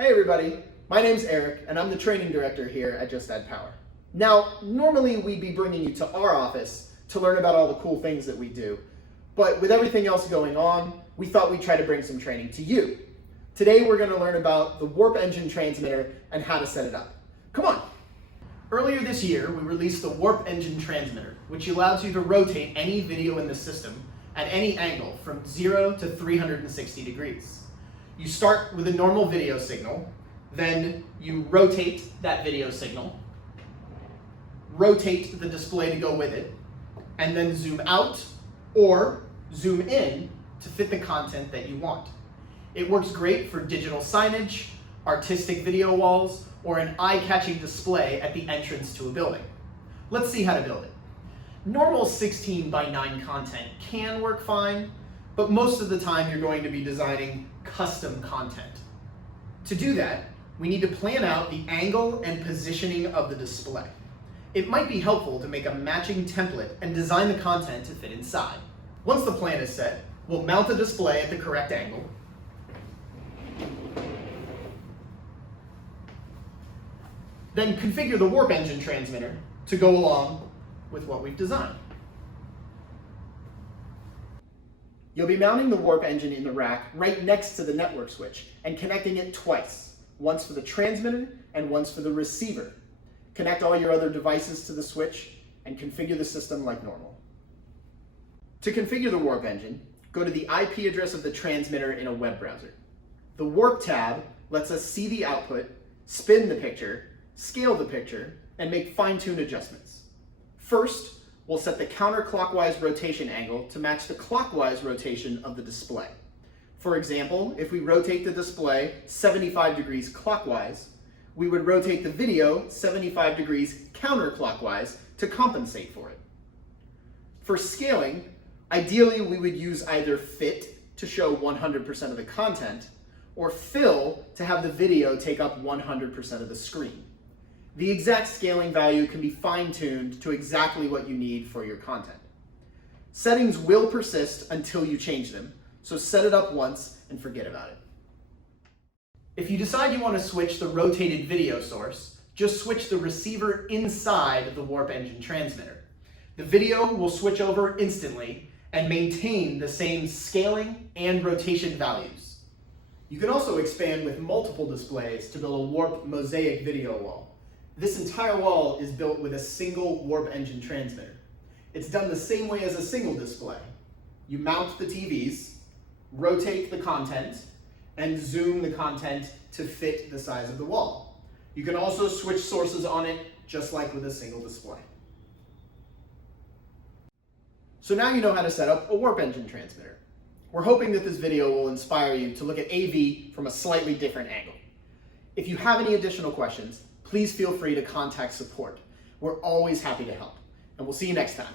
Hey everybody, my name's Eric and I'm the training director here at Just Add Power. Now, normally we'd be bringing you to our office to learn about all the cool things that we do, but with everything else going on, we thought we'd try to bring some training to you. Today we're going to learn about the warp engine transmitter and how to set it up. Come on! Earlier this year, we released the warp engine transmitter, which allows you to rotate any video in the system at any angle from 0 to 360 degrees. You start with a normal video signal, then you rotate that video signal, rotate the display to go with it, and then zoom out or zoom in to fit the content that you want. It works great for digital signage, artistic video walls, or an eye-catching display at the entrance to a building. Let's see how to build it. Normal 16:9 content can work fine, but most of the time you're going to be designing custom content. To do that, we need to plan out the angle and positioning of the display. It might be helpful to make a matching template and design the content to fit inside. Once the plan is set, we'll mount the display at the correct angle, then configure the warp engine transmitter to go along with what we've designed. You'll be mounting the warp engine in the rack right next to the network switch and connecting it twice, once for the transmitter and once for the receiver. Connect all your other devices to the switch and configure the system like normal. To configure the warp engine, go to the IP address of the transmitter in a web browser. The warp tab lets us see the output, spin the picture, scale the picture, and make fine-tuned adjustments. First, we'll set the counterclockwise rotation angle to match the clockwise rotation of the display. For example, if we rotate the display 75 degrees clockwise, we would rotate the video 75 degrees counterclockwise to compensate for it. For scaling, ideally we would use either fit to show 100% of the content, or fill to have the video take up 100% of the screen. The exact scaling value can be fine-tuned to exactly what you need for your content. Settings will persist until you change them, so set it up once and forget about it. If you decide you want to switch the rotated video source, just switch the receiver inside the warp engine transmitter. The video will switch over instantly and maintain the same scaling and rotation values. You can also expand with multiple displays to build a warp mosaic video wall. This entire wall is built with a single warp engine transmitter. It's done the same way as a single display. You mount the TVs, rotate the content, and zoom the content to fit the size of the wall. You can also switch sources on it just like with a single display. So now you know how to set up a warp engine transmitter. We're hoping that this video will inspire you to look at AV from a slightly different angle. If you have any additional questions, please feel free to contact support. We're always happy to help, and we'll see you next time.